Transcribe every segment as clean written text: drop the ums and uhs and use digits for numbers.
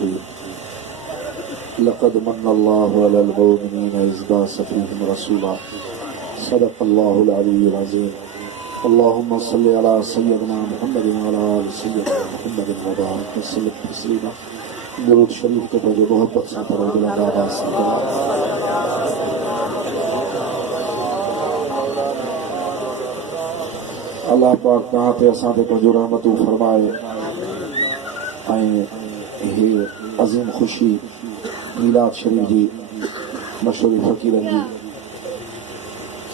रहीम। लक़द मन्नल्लाहु अलल मुमिनीना इज़ बअस फ़ीहिम रसूला सदक़ल्लाहुल अलीयुल अज़ीम। अल्लाहुम्मा सल्लि अला सय्यिदिना मुहम्मदिन व अला आलि सय्यिदिना मुहम्मदिन व बारिक वसल्लिम तस्लीमा। दुरूद शरीफ के बजे मोहब्बत से पढ़ो बिला अल्लाह पाक तहां ते असां ते पंहिंजो रहमतूं फरमाए ऐं हे अज़ीम खुशी मीलाद शरीफ जी मशहूर फ़कीरनि जी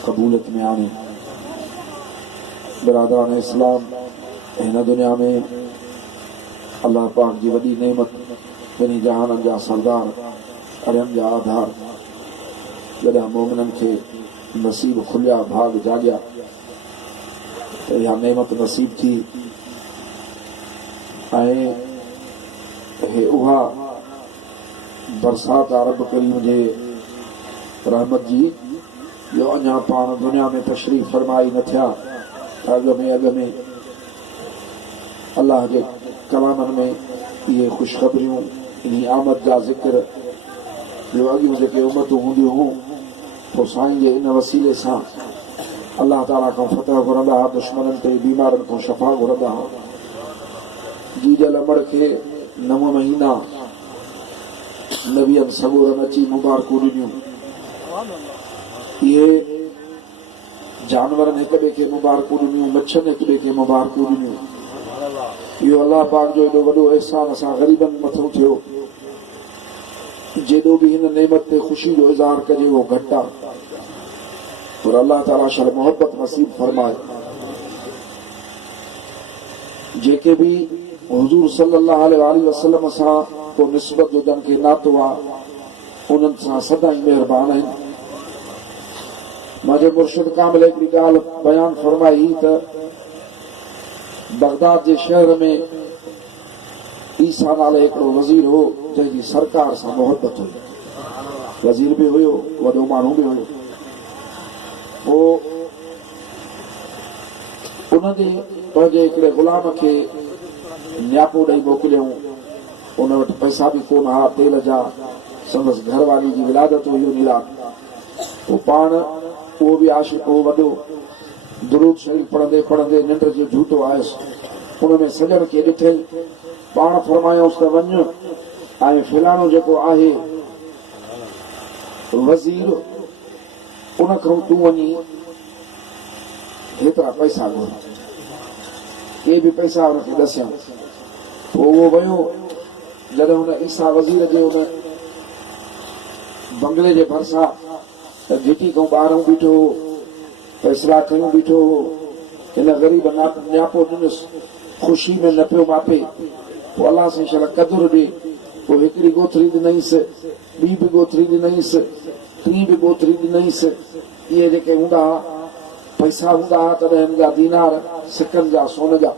क़बूलियत में आणे। बिरादरान इस्लाम, हिन दुनिया में अल्लाह पाक जी वॾी नेमत, ॿिन्ही जहाननि जा सरदार, अरियनि जा आधार, जॾहिं मोमिननि खे नसीब खुलिया, भाग जाॻिया त इहा नेमत नसीब थी ऐं हे उहा बरसात रब करीम जे रहमत जी जो अञा पाण दुनिया में तशरीफ़ फरमाई न थिया। अॻ में अल्लाह जे कलामनि में इहे ख़ुशख़बरियूं, इन आमद जा ज़िक्र जो अॻियूं जेके उम्मतूं हूंदियूं हुयूं, पोइ साईं जे इन वसीले सां अल्लाह ताला खां फतह घुरंदा हुआ, दुश्मननि ते बीमारनि खां शफ़ा घुरंदा हुआ। जीजल अमड़ खे 9 महीना नबियनि सगोरनि अची मुबारकूं ॾिनियूं। इहे जानवरनि हिक ॿिए खे मुबारकूं ॾिनियूं, मच्छरनि हिक ॿिए खे मुबारकूं ॾिनियूं। इहो अल्लाह पाक जो एॾो वॾो अहसान असां ग़रीबनि मथां थियो। जेॾो बि हिन नेमत ते ख़ुशी जो इज़हार कजे उहो घटि आहे, पर अल्लाह ताला शर मोहब्बत नसीब फरमाए। जेके बि हुज़ूर सल्लल्लाहु अलैहि वसल्लम सां को निस्बत जो जन खे नातो आहे, उन्हनि सां सदाईं महिरबान आहिनि। मुंहिंजे मुर्शिद कामिल हिकिड़ी ॻाल्हि बयान फरमाई त बगदाद जे शहर में ईसा नाले हिकिड़ो वज़ीर हो जंहिंजी सरकार सां मोहब्बत हुई। वज़ीर बि हुयो, वॾो माण्हू बि हुयो। पोइ उनजे पंहिंजे हिकिड़े ग़ुलाम खे नियापो ॾेई मोकिलियऊं। उन वटि पैसा बि कोन हा, तेल जा, संदसि घरवारी जी विलादत हुई मिलाद। पोइ पाण उहो बि आशिक़ हो वॾो, दुरूद शरीफ़ पढ़ंदे पढ़ंदे निंड जो झूठो आयुसि। उन में सजण खे ॾिठई, पाण फरमायूंसि त वञ ऐं फिलाणो जेको आहे वज़ीर, उन खां तूं वञी हेतिरा पैसा घुर। के बि पैसा हुनखे ॾसियऊं। पोइ उहो वियो। जॾहिं हुन ईसा वज़ीर जे हुन बंगले जे भरिसां घिटी खां ॿाहिरों बीठो हो, फैसला कयूं बीठो हो, हिन ग़रीब नियापो ॾिनुसि, ख़ुशी में न पियो मापे। पोइ अलाह सां शल कदुर ॾे। पोइ हिकिड़ी गोथरी ॾिनईसि, ॿी बि गोथरी ॾिनईसि, टी बि गोथरी ॾिनईसि। इहे जेके हूंदा पैसा हूंदा हुआ तॾहिं हिन जा दीनार, सिकनि जा, सोन जा।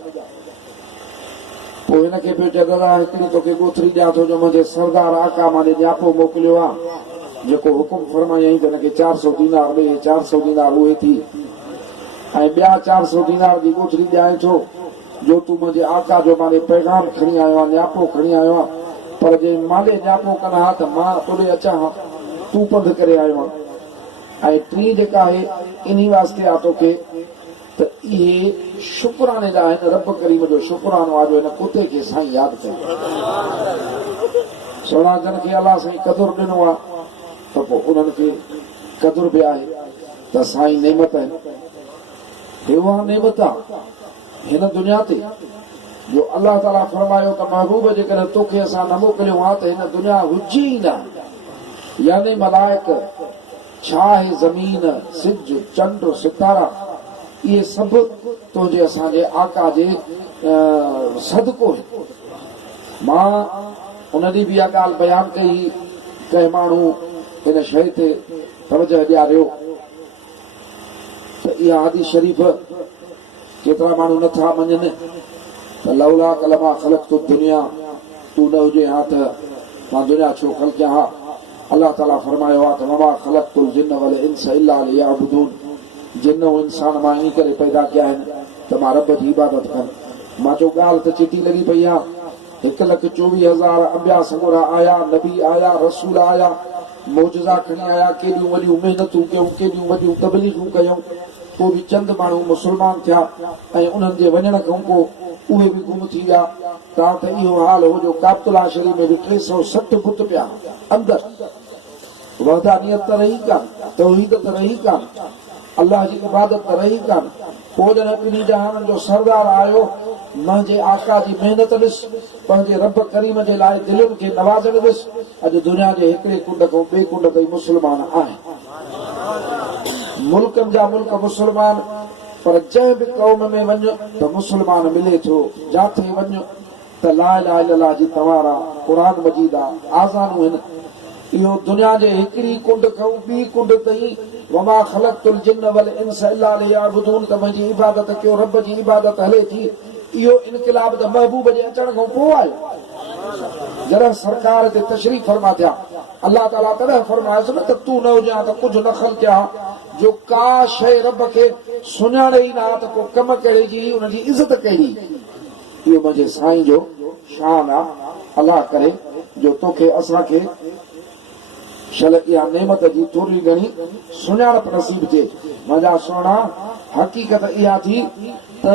पोइ हिनखे पियो चवंदा, हिकिड़ी तोखे गोथरी ॾियां थो, जो मुंहिंजे सरदार आका मां नियापो मोकिलियो आहे, जेको हुकुम फरमायईं त हिनखे 400 दीनार ॾे। 400 दीनार उहे थी, ऐं ॿिया 400 दीनार जी गोथरी ॾियां थो, जो तूं मुंहिंजे आका जो माने पैगाम खणी आयो आहे, नियापो खणी आयो आहे। पर जे माले नियापो कनि हा त मां तोॾे अचां हा, तूं पंधु करे आयो आहे। ऐं टी जेका आहे इन वास्ते आहे तोखे त इहे शुक्राने जा आहिनि, रब करीम जो शुक्रानो आहे जो हिन कुते खे साईं यादि कयो। सोना जन खे अलाह साईं कदुर ॾिनो आहे, त पोइ उन्हनि खे कदुर बि आहे त साईं नेमत आहिनि। हे उहा नेमत आहे हिन दुनिया ते जो अल्लाह ताला फरमायो त महबूब जेकॾहिं तोखे असां न मोकिलियो आहे त हिन दुनिया हुजे ई न। यानी मलाइक, छाहे ज़मीन, सिज, चंड, सितारा, इहे सभु तुंहिंजे असांजे आका जे सदको है। मां उन ॾींहुं बि इहा ॻाल्हि बयानु कई। कंहिं माण्हू हिन शइ ते तवजह ॾियारियो त इहा हदीस शरीफ़ केतिरा माण्हू नथा मञनि त लौला कलमा ख़लक़तु दुनिया, तूं न हुजे हा त मां दुनिया छो ख़लक़िया हा। अल्लाह ताला फरमायो आहे त वमा ख़लक़तुल जिन्न वल इंस इल्ला लियअबुदून। जिन ऐं इंसान मां इन करे पैदा कया आहिनि त मां रब जी इबादत कनि। मां चयो ॻाल्हि त चिटी लॻी पई आहे, 1,24,000 अंबिया सगोरा आया, नबी आया, रसूल आया, मौजज़ा खणी आया, केॾियूं वॾियूं महिनतूं कयूं, केॾियूं वॾियूं तबलीगूं कयूं, पोइ बि चंद माण्हू मुस्लमान थिया ऐं उन्हनि जे वञण खां पोइ उहे बि गुम थी विया। तव्हां त इहो हाल हो जो काबतुल्ला शरीफ़ में बि 360 फुट पिया अंदरि, वहदानियत त रही कान, तौहीद त रही कान, अल्लाह जी इबादत त रही कान। पोइ जॾहिं ॿिन्ही जहाननि जो सरदार आयो, मुंहिंजे आका जी महिनत ॾिस, पंहिंजे रब करीम जे लाइ दिलनि खे नवाज़ण ॾिस। अॼु दुनिया जे हिकिड़े कुंड खां ॿिए कुंड ताईं मुस्लमान आहिनि, मुल्कनि जा मुल्क मुस्लमान, पर जंहिं बि क़ौम में वञ त मुस्लमान मिले थो, जाथे वञ त ला इलाहा इल्लल्लाह जी तवारा, क़ुरान मजीद आहे, आज़ानूं आहिनि। इहो दुनिया जे हिकिड़ी कुंड खां ॿी कुंड ताईं वमा ख़लक़तुल जिन्न वल इंस इल्ला लियअबुदून, त मुंहिंजी इबादत कयो, रब जी इबादत हले थी। इहो इनक़िलाब त महबूब जे अचण खां पोइ आयो। जॾहिं सरकार ते तशरीफ़ फरमा थिया, अल्लाह ताला तॾहिं फरमायसि न त तूं न हुजां त कुझु न ख़ल थिया, जो का शइ रब खे सुञाणे ई न हा त को कम कहिड़े जी, उनजी इज़त कहिड़ी। इहो मुंहिंजे साईं जो शान आहे। अल्लाह करे जो तोखे असांखे शल इहा नेमत जी थोरी घणी सुञाणप नसीब थिए। मुंहिंजा सुहिणा, हक़ीक़त इहा थी त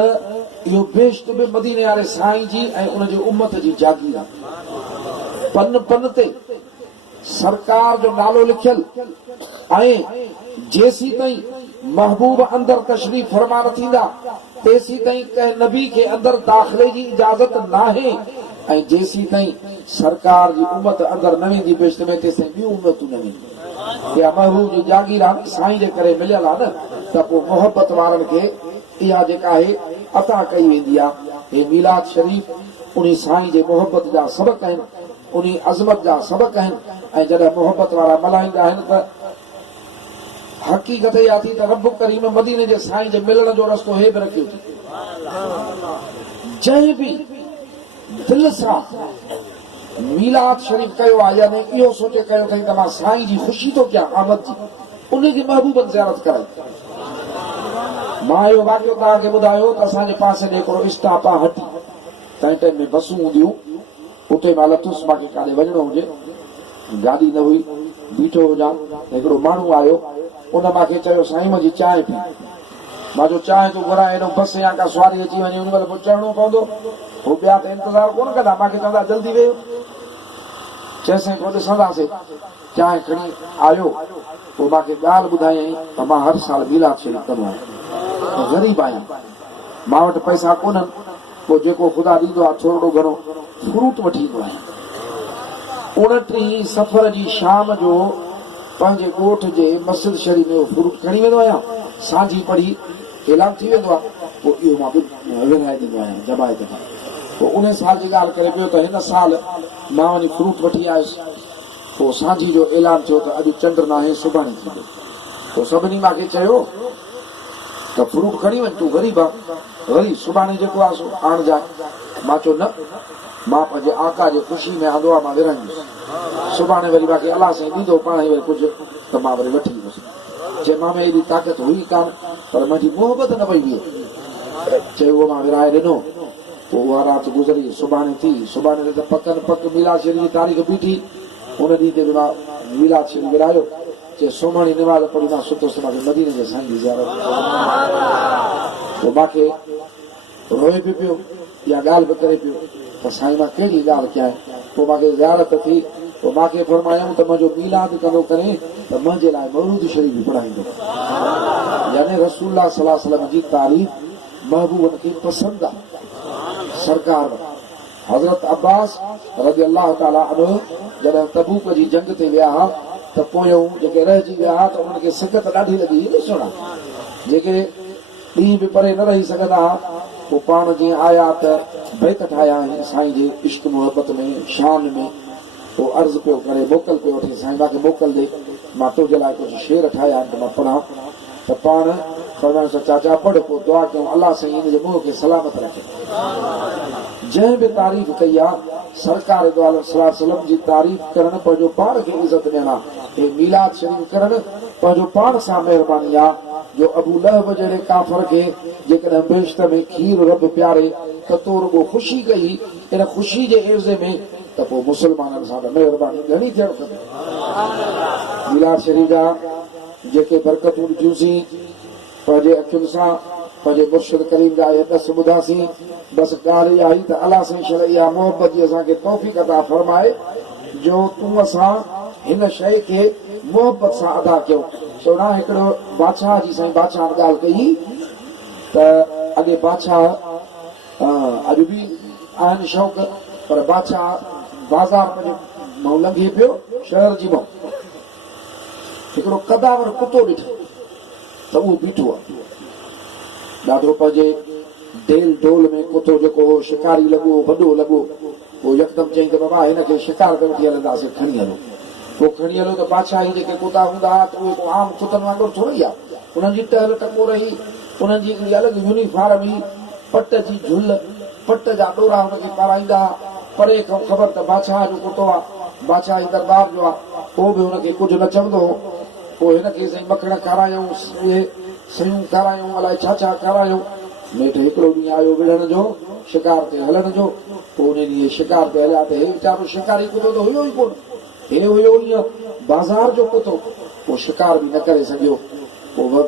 इहो बेश्त बि मदीने वारे साईं जी ऐं उनजी उम्मत जी जागीर आहे। पन पन ते सरकार जो नालो लिखियल, ऐं जेसी ताईं महबूब अंदर तशरीफ़ फरमा न थींदा, तेसी ताईं कंहिं नबी खे अंदर दाख़िले जी इजाज़त नाहे, ऐं जेसी ताईं सरकार जी उम्मत अंदर न वेंदी बेश्त में, तेसिताईं ॿियूं उम्मतूं न वेंदियूं। इहा महबूब जी जागीर आहे, साईं जे करे मिलियल आहे न, त पोइ मोहबत वारनि खे इहा जेका आहे अता कई वेंदी आहे। हे मीलाद शरीफ़ उन साईं जे मोहबत जा सबक़ आहिनि, उन अज़मत जा सबक़ आहिनि। ऐं जॾहिं मोहबत वारा मल्हाईंदा आहिनि त हक़ीक़त इहा थी त रब करीम मदीने जे साईं जे मिलण जो रस्तो हे बि रखियो थी। जंहिं बि दिल सां मीलाद शरीफ़ कयो आहे, यानी इहो सोचे कयो अथई त मां साईं जी ख़ुशी थो कयां, आमद जी, उनजी महबूबनि ज़ियारत कराई। मां इहो वाक़ियो तव्हांखे ॿुधायो त असांजे पासे में हिकिड़ो स्टॉप आहे हटी, तंहिं टाइम में बसूं हूंदियूं, उते मां लथुसि, मूंखे काॾे वञिणो हुजे, गाॾी न हुई, बीठो हुजां, हिकिड़ो माण्हू आयो, उन मूंखे चयो साईं मुंहिंजी चांहि पी। मां जो चांहि थो घुरां, हेॾो बस या का सवारी अची वञे, उन महिल पोइ चढ़णो पवंदो, हू ॿिया त इंतज़ारु कोन कंदा, मूंखे चवंदा जल्दी वेहो। चइसि पोइ ॾिसंदासीं। चांहि खणी आयो, पोइ मूंखे ॻाल्हि ॿुधायईं त मां हर साल मीलाद शरीफ़ कंदो आहियां, ग़रीब आहियां, मां वटि पैसा कोन्हनि, पोइ जेको ख़ुदा ॾींदो आहे थोरो घणो फ्रूट वठी ईंदो आहियां। 29 सफ़र जी शाम जो पंहिंजे ॻोठ जे मस्जिद शरीफ़ में फ्रूट खणी वेंदो आहियां, सांझी पढ़ी ऐलान थी वेंदो आहे, पोइ इहो मां विराए ॾींदो आहियां जमायत खां। पोइ उन साल जी ॻाल्हि करे पियो त हिन साल मां वञी फ्रूट वठी आयुसि, पोइ सांझी जो ऐलान थियो त अॼु चंड न आहे, सुभाणे थींदो। पोइ सभिनी मूंखे चयो त फ्रूट खणी वञ, तूं ग़रीब आहे, वरी सुभाणे जेको आहे सो आणजांइ। मां चयो न, मां पंहिंजे आका जे ख़ुशी में आंदो आहे, मां विरहाईंदुसि, सुभाणे वरी मूंखे अलाह साईं ॾींदो पाण ई वरी कुझु त मां वरी वठी ईंदुसि। जे मां में एॾी ताक़त हुई कान, पर मुंहिंजी मोहबत न पई बीहे। चयो उहो मां विराए ॾिनो, पोइ उहा राति गुज़री, सुभाणे थी, सुभाणे त पकनि पक मीलाद शरीफ़ जी तारीख़ बीठी, उन ॾींहं ते बि मां मीलाद शरीफ़ विरायो। चए सुम्हणी निमाज़ पढ़ी मां सुतुसि, मूंखे मदीने जे साईं जी ज़ियारत। पोइ मूंखे रोए बि पियो, इहा ॻाल्हि बि करे पियो त साईं मां कहिड़ी ॻाल्हि कयां। पोइ मूंखे ज़ियारत थी, पोइ मूंखे फरमायूं त मुंहिंजो मीलाद कंदो करे त मुंहिंजे लाइ मौलूद शरीफ़ बि पढ़ाईंदो, यानी रसूलुल्लाह सल्लल्लाहु अलैहि वसल्लम जी तारीफ़ महबूबनि खे पसंदि आहे। सरकार हज़रत अब्बास रज़ियल्लाहु ताला अन्हु जॾहिं तबूक जी जंग ते विया हा, त पोयूं जेके रहिजी विया हा, त उन्हनि खे सिकत ॾाढी लॻी। ॾिसो जेके ॾींहं बि परे न रही सघंदा हा, पोइ पाण जीअं आया त बैत ठाहिया आहिनि साईं जे इश्क मुहबत में, शान में। पोइ अर्ज़ु पियो करे, मोकल पियो वठे, साईं मूंखे मोकल ॾे, मां तुंहिंजे लाइ कुझु शेर ठाहिया आहिनि त मां पढ़ां। त पाण फरमाइण सां चाचा पढ़, पोइ दुआ कयूं अलाह साईं हिन जे मुंहं खे सलामत रखे। जंहिं बि तारीफ़ कई आहे सरकार दो आलम सल्लल्लाहु अलैहि वसल्लम जी तारीफ़ करणु पंहिंजो पाण खे इज़त ॾियणु आहे। हे मीलाद शरीफ़ करणु पंहिंजो पाण सां महिरबानी आहे। जो अबू लहब जहिड़े काफ़र खे जेकॾहिं बेश्त में खीर रब प्यारे त तो रुगो ख़ुशी कई, इन ख़ुशी जे एवज़े में त पोइ मुस्लमाननि सां महिरबानी घणी थियणु खपे। मिलाद शरीफ़ जा जेके बरकतूं ॾिठियूंसीं पंहिंजे अखियुनि सां पंहिंजे मुर्शिद करीम जा इहे दस ॿुधासीं। बसि ॻाल्हि इहा ई त अलाह साईं शल इहा मोहबत जी असांखे तौफ़ीक़ अता फरमाए जो तूं असां हिन शइ खे मोहबत सां अदा कयूं। चवणा हिकिड़ो बादशाह जी साईं बादशाह ॻाल्हि कई त अॻे बादशाह अॼु बि आहिनि शौक़, पर बादशाह बाज़ार पंहिंजो लंघे पियो शहर जी मां हिकिड़ो कदावर कुतो ॾिठो त उहो बीठो आहे ॾाढो पंहिंजे डेल डोल में कुतो जेको हो शिकारी लॻो वॾो लॻो। पोइ यकदमि चई त बाबा हिनखे शिकार ते वठी हलंदासीं, खणी हलो। पोइ खणी हलो त बादशाह जी जेके कुता हूंदा हुआ त उहे को आम कुतनि वांगुरु थोरी आहे, उन्हनि जी टहल टको रही, उन्हनि जी हिकिड़ी अलॻि यूनिफॉर्म हुई, पट जी झुल, पट जा डोरा हुनखे पाराईंदा। परे खां ख़बर त बादशाह जो कुतो आहे, बादशाह जी दरबार जो आहे, पोइ बि हुनखे कुझु न चवंदो हो। पोइ हिनखे साईं मखण खारायूं, उहे सयूं खारायूं, अलाए छा छा खारायूं। नेठि हिकिड़ो ॾींहुं आयो विढ़ण जो, शिकार ते हलण जो। पोइ उन ॾींहुं शिकार ते हलिया त हे वीचारो शिकारी कुतो त हुयो ई कोन, हे हुयो ईअं बाज़ार जो कुतो। पोइ शिकार बि न करे सघियो। पोइ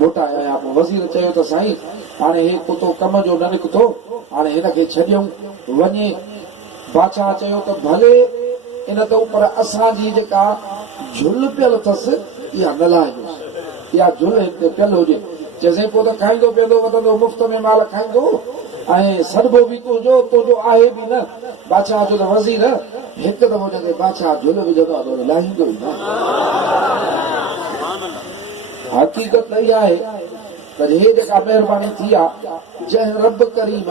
मोटाए आया। पोइ वज़ीर चयो त साईं हाणे हे कुतो कम जो न निकितो, हाणे हिनखे छॾियऊं वञे। बादशाह चयो त भले, इन त पर असांजी जेका झुल पियल अथसि इहा न लाहिजोसि, इहा झुल हिते पियल हुजे। चइसई पोइ त खाईंदो पीअंदो वधंदो, मुफ़्त में माल खाईंदो ऐं सॾिबो बि तुंहिंजो आहे बि न। बादशाह जो त वज़ीर हिकु दफ़ो जॾहिं बादशाह झुल विझंदो आहे त लाहींदो ई न। हक़ीक़त इहा आहे त हे जेका महिरबानी थी आहे, जंहिं रब करीम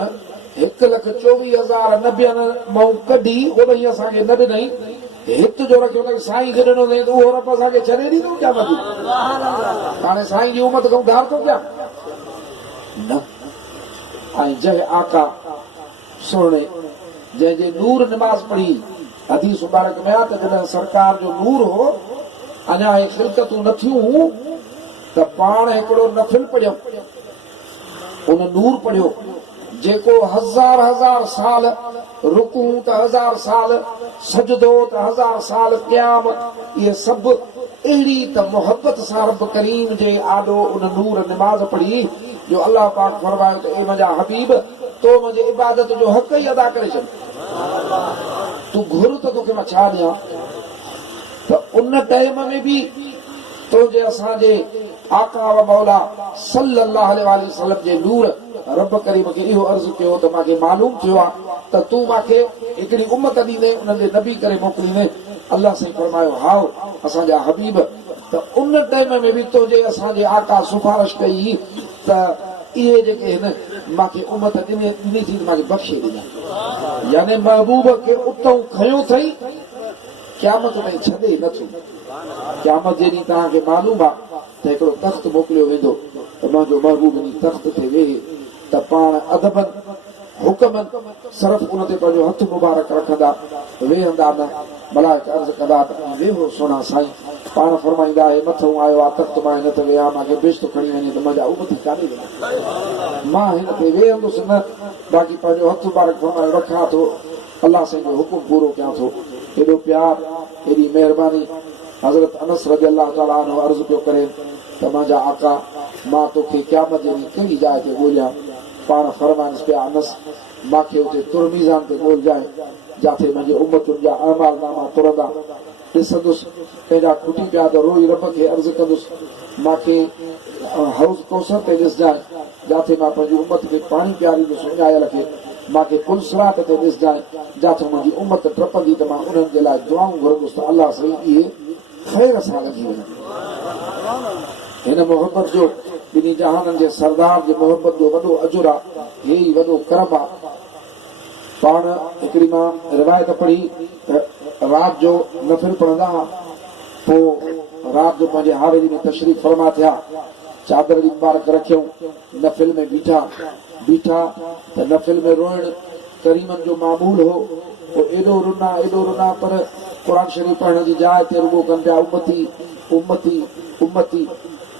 1,24,000 नबियनि मां कढी उन असांखे न ॾिनई, हित जो रखियो हुनखे साईं खे ॾिनो अथई त उहो रब असांखे छॾे ॾींदो क्या? हाणे साईं जी उमत खां धार थो कयां न। ऐं जंहिं आका सुहिणे जंहिंजे नूर निमाज़ पढ़ी, हदीस मुबारक में आहे त जॾहिं सरकार जो नूर हो, अञा हे ख़िलकतूं न थियूं, त पाण हिकिड़ो नफ़िल पढ़ियो, उन नूर पढ़ियो जेको 1000 साल रुकू त 1000 साल सजदो त 1000 साल क़याम, इहे सभु अहिड़ी त मोहबत सां रब करीम जे आॾो उन नूर निमाज़ पढ़ी जो अलाह पाक फरमायो त ए मुंहिंजा हबीब तो मुंहिंजे इबादत जो हक़ ई अदा करे छॾ, तूं घुर त तोखे मां छा ॾियां। त उन टाइम में बि तुंहिंजे असांजे आका व मौला सल्लल्लाहु अलैहि वसल्लम जे नूर रब करीम खे इहो अर्ज़ु कयो त मूंखे मालूम थियो आहे त तूं मूंखे हिकिड़ी उमत ॾींदे, उन्हनि जे नबी करे मोकिलींदे। अलाह साईं फरमायो हाओ असांजा हबीब, त उन टाइम में बि तुंहिंजे असांजे आका सिफारिश कई त इहे जेके आहिनि मूंखे उमत ॾिनी थी त मूंखे बख़्शे ॾिना। यानी महबूब खे उतां खयो अथई, क़यामत ताईं छॾे नथो। क़यामत जे ॾींहुं तव्हांखे मालूम आहे त हिकिड़ो तख़्त मोकिलियो वेंदो त मुंहिंजो महबूब इन तख़्त ते वेहे, त पाण अदबनि हुकमनि सिर्फ़ु उन ते पंहिंजो हथ मुबारक रखंदा, वेहंदा न। मलाइक अर्ज़ु कंदा त वेहो सोना साईं, पाण फरमाईंदा हे मथां आयो आहे तख़्त, मां हिन ते वेहा, मूंखे बेश्त खणी वञे त मुंहिंजा उमती काॾे वेंदा, मां हिन ते वेहंदुसि न, बाक़ी पंहिंजो हथ मुबारक फरमायो रखां थो, अलाह साईं जो हुकुम पूरो कयां थो। एॾो प्यार, एॾी महिरबानी। हज़रत अनस रज़ियल्लाहु ताला अन्हु अर्ज़ु पियो करे त मुंहिंजा आका मां तोखे क़यामत जे ॾींहुं कहिड़ी जाइ ते ॻोल्हियां। पाण फरमाइनि पिया अनस मूंखे हुते तुरमीज़ान ते ॻोल्हिजांइ, जिथे मुंहिंजे उमतुनि जा अहमाल नामा तुरंदा। ॾिसंदुसि पंहिंजा खुटी पिया त रोई रब खे अर्ज़ु कंदुसि मूंखे हौज़ कौसर ते ॾिसजांइ, जिथे मां पंहिंजी उमत खे पाणी पियारींदुसि उञायल खे। मूंखे पुलसरात ते ॾिसजांइ, जिथे मुंहिंजी उमत टपंदी त मां उन्हनि जे लाइ दुआऊं घुरंदुसि त अलाह साईं इहे ख़ैर सां लॻी वञनि। हिन मोहबत जो ॿिन्ही जहाननि जे सरदार जे मोहबत जो वॾो अजुर आहे, हे ई वॾो करम आहे। पाण हिकिड़ी मां रिवायत पढ़ी त राति जो नफ़िल पढ़ंदा हुआ, पोइ राति जो पंहिंजे हावेली में तशरीफ़ फरमा थिया, चादर जी मुबारक रखियऊं, नफ़िल में बीठा त नफ़िल में रोइण करीमनि जो मामूल हो। पोइ एॾो रुना पर क़ुरान शरीफ़ पढ़ण जी जाइ ते रुगो कनि पिया उमती उमती उमती।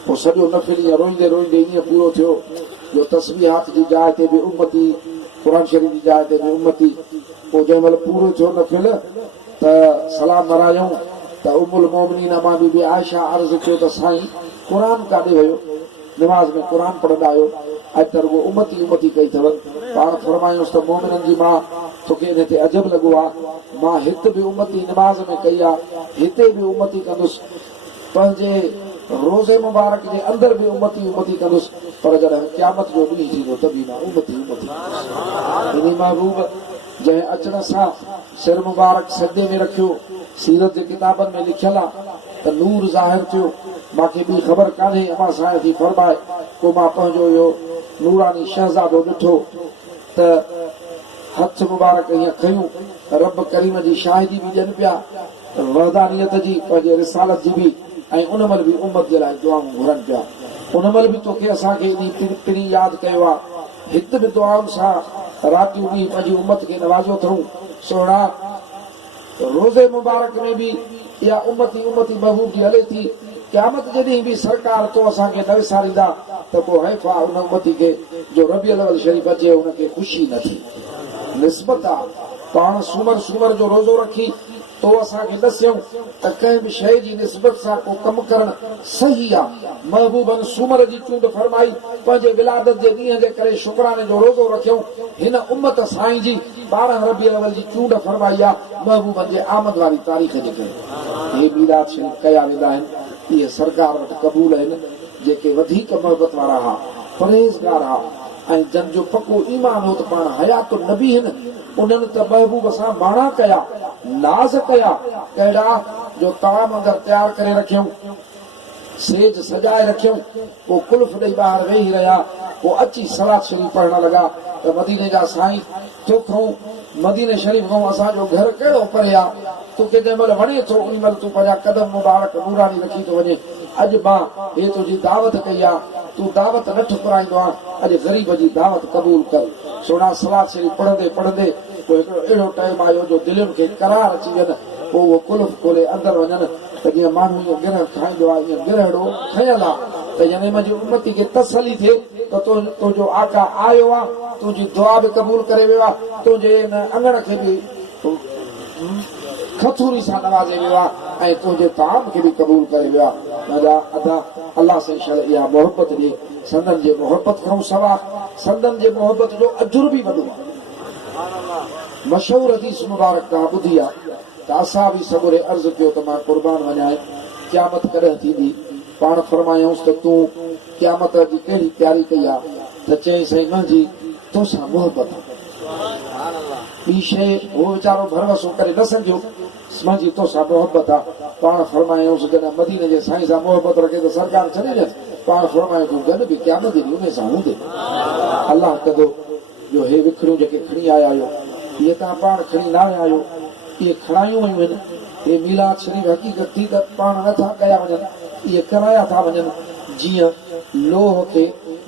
पोइ सॼो नफ़िल ईअं रोईंदे रोईंदे ईअं पूरो थियो जो तस्बीहात जी जाइ ते बि उमती, क़ुरान शरीफ़ जी जाइ ते बि उमती। पोइ जंहिं महिल पूरो थियो नफ़िल त सलाम मरायूं त उमुल मोमिनीन मां बीबी आयशा अर्ज़ु कयो त साईं क़ुर काॾे वियो, निमाज़ में क़ुर पढ़ंदा आहियो, अॼु त रुॻो उमती उमती कई अथव। पाण फरमायूंसि त मोमिननि जी मां तोखे इन ते अजब लॻो आहे, मां हिते बि उमती निमाज़ में कई आहे, हिते बि उमती कंदुसि, पंहिंजे रोज़े मुबारक जे अंदरि बि उमती उमती कंदुसि, पर जॾहिं क़यामत जो ॾींहुं थींदो त बि मां उमती उमती कंदुसि। इन महबूब जंहिं अचण सां सिर मुबारक सजदे में रखियो, सीरत जे किताबनि में लिखियल आहे त नूर ज़ाहिर थियो। मूंखे ॿी ख़बर कान्हे, अमा साईं थी फरमाए को मां पंहिंजो इहो नूरानी शहज़ादो ॾिठो त हथ मुबारक हीअं खयूं, रब करीम जी शाहिदी बि ॾियनि पिया, वहदानियत जी, पंहिंजे रिसालत जी बि, ऐं उन महिल बि उमत जे लाइ दुआऊं घुरनि पिया। उन महिल बि तोखे असांखे पिणी यादि कयो आहे, हिते बि दुआउनि सां रातियूं बि पंहिंजी उमत खे नवाज़ियो अथऊं। सोड़ा रोज़े मुबारक में बि इहा उमती उमती महबूब जी हले थी। क़यामत जॾहिं बि सरकार तो असांखे न विसारींदा त पोइ हैफ़ा उन उमती खे जो रबियुल अव्वल शरीफ़ अचे हुनखे ख़ुशी न थी। निस्बत आहे, पाण सूमर सूमर जो रोज़ो रखी तो असांखे ॾसियऊं त कंहिं बि शइ जी निस्बत सां को कमु करणु सही आहे। महबूबनि सूमर जी चूंड फरमाई, पंहिंजे विलादत जे ॾींहं जे करे शुक्राने जो रोज़ो रखियऊं। हिन उम्मत साईं जी 12 रबीउल अव्वल जी चूंड फरमाई आहे, महबूबनि जे आमद वारी तारीख़ जे करे। हे मीलाद शरीफ़ कया वेंदा आहिनि, इहे सरकार वटि क़बूल आहिनि। जेके वधीक मोहबत वारा हुआ, परहेज़गार हुआ, ऐं जन जो पको ईमान हो त पाण हयात नबी आहिनि, उन्हनि त महबूब सां माणा कया, नाज़ कया। कहिड़ा जो ताम अगरि तयारु करे रखियऊं, सेज सजाए रखियऊं, पोइ कुल्फ ॾेई ॿाहिरि वेही रहिया, पोइ अची सलात शरीफ़ पढ़ण लॻा त मदीने जा साईं तोखूं मदीने शरीफ़ खां असांजो घर कहिड़ो परे आहे, तोखे जंहिं महिल वणे थो उन महिल तूं पंहिंजा कदम मुबारक नूरानी रखी थो वञे। अॼु मां हे तुंहिंजी दावत कई आहे, तूं दावत न ठुकराईंदो आहे, अॼु ग़रीब जी दावत क़बूल कर। सोना सलात शरीफ़ पढ़ंदे पढ़ंदे पोइ हिकिड़ो अहिड़ो टाइम आयो जो दिलनि खे करार अची वञे, पोइ उहो कुल्फ खोले अंदरि वञनि त जीअं माण्हू ईअं गिरह खाईंदो आहे, ईअं गिरहड़ो खयल आहे त यानी मुंहिंजी उमती खे तसली थिए त तुंहिंजो आका आयो आहे, तुंहिंजी दुआ बि क़बूल करे वियो आहे, तुंहिंजे हिन अङण खे बि खथूरी सां नवाज़े वियो आहे, ऐं तुंहिंजे ताम खे बि क़बूल करे वियो आहे। अदा अलाह से इहा मोहबत ॾे, संदन जे मोहबत खां सवाइ संदन जे मोहबत जो अजुर बि वॾो आहे। मशहूर हदीस मुबारक तव्हां ॿुधी आहे त असां बि सगुरे अर्ज़ कयो त मां क़ुर्बान वञाए, क़यामत कॾहिं थींदी? पाण फरमायूंसि त तूं क़यामत जी कहिड़ी तयारी कई आहे? त चई साईं मुंहिंजी तोसां मोहबत आहे। ॿी शइ उहो वीचारो भरवसो करे न सम्झो, मुंहिंजी तोसां मोहबत आहे। पाण फरमायूंसि जॾहिं मदीने जे साईं सां मोहबत रखे त सरकार छॾे न, पाण फरमायूं तूं गॾु बि क़यामत जे ॾींहुं उन सां हूंदे। अलाह कंदो जो हे विखड़ियूं जेके खणी आया आहियो, इहे तव्हां पाण खणी न आया आहियो, इहे खणायूं वयूं आहिनि। हे मीलाद शरीफ़ हक़ीक़त थी त पाण नथा कया वञनि, इहे कराया था वञनि। जीअं लोह खे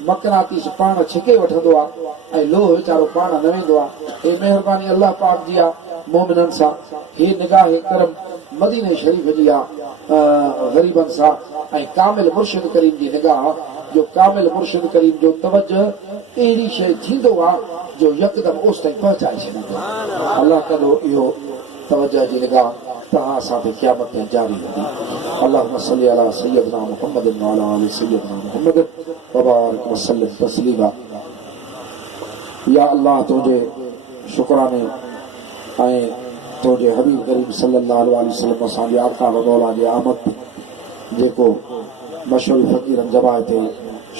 मकनातीस पाण छिके वठंदो आहे ऐं लोह वीचारो पाण न वेंदो आहे। हे महिरबानी अलाह पाक जी आहे मोमिननि सां, हे निगाह करम मदीने शरीफ़ जी आहे ग़रीबनि सां, ऐं कामिल मुर्शिद करीम जी निगाह जो कामिल मुर्शिद करीम जो तवजह अहिड़ी शइ थींदो आहे जो यकदमि ओस ताईं पहुचाए छॾींदो। अलाह कंदो इहो तवजह जी निगाह तव्हां असां ते क़यामत में जारी हूंदी। अल्लाहुम्मा सल्ली अला सय्यदना मुहम्मद व अला आलि सय्यदना मुहम्मद व बारिक व सल्लिम तस्लीमा। या अल्लाह तुंहिंजे शुक्राने ऐं तुंहिंजे हबीब करीम सल्लल्लाहु अलैहि वसल्लम असांजे आका व मौला जे आमद जेको मशहूर फ़क़ीरनि जमाए ते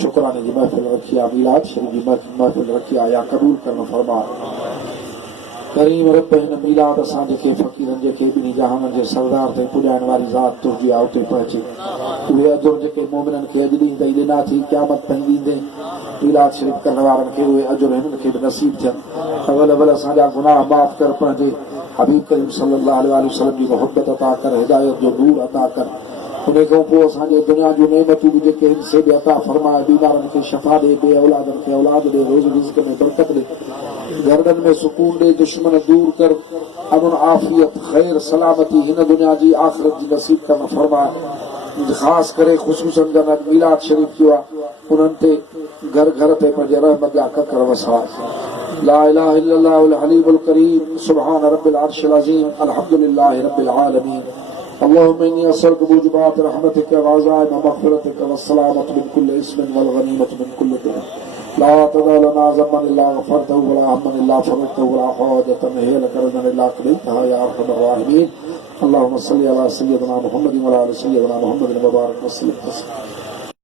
शुक्राने जी महफ़िल रखी आहे, मीलाद शरीफ़ जी महफ़िल रखी आहे, या क़बूल करणु फरमा। करीम रब हिन मीलाद असां जेके फ़क़ीरनि जेके ॿिन्ही जहाननि जे सरदार ते पुॼाइण वारी ज़ात तुंहिंजी आहे उते पहुचे। उहे अजुर जेके मोमिननि खे अॼु ॾींहुं ताईं ॾिना थी क़यामत ताईं ॾींदे, मीलाद शरीफ़ करण वारनि खे उहे अजुर हिननि खे बि नसीब थियनि। अवल अवल असांजा गुनाह माफ़ कर, पंहिंजे हबीब करीम सल्लल्लाहु अलैहि वसल्लम जी मोहबत अता कर, हिदायत जो नूर अता कर। उन खां पोइ असांजे दुनिया जूं नेमतूं बि जेके आहिनि से बि अता फरमाए। बीमारनि खे शफ़ा ॾे, बे औलादनि खे औलाद ॾे, रोज़ रिज़्क़ में बरकत ॾे, गर्दन में सुकून ॾे, दुश्मन दूर कर, अमन आफ़ियत ख़ैर सलामती हिन दुनिया जी आख़िरत जी नसीब करणु फरमाए। ख़ासि करे ख़ुशूसन जन मीलाद शरीफ़ थियो आहे, उन्हनि ते घर घर ते पंहिंजे रहम जा ककर वसाए। ला इलाहा इल्लल्लाहुल हलीमुल करीम सुब्हान रब्बिल अर्शिल अज़ीम अल्हम्दुलिल्लाहि रब्बिल आलमीन अल्लाहुम्मा इन्नी असअलुका मुजिबात रहमतिका व अज़ाइम मग़फ़िरतिका वस्सलामत मिन कुल्लि इस्मिन वल गनीमत मिन कुल्लि दुआ ला तदअ लना ज़म्मन इल्ला गफ़रतहु व ला हम्मन इल्ला फ़रजतहु व ला हाजतन हिय लका रज़क़न इल्ला क़ज़ैतहा या अरहमर राहिमीन अल्लाहुम्मा सल्लि अला सय्यिदिना मुहम्मदिन व अला आलि सय्यिदिना मुहम्मदिन व बारिक व सल्लिम।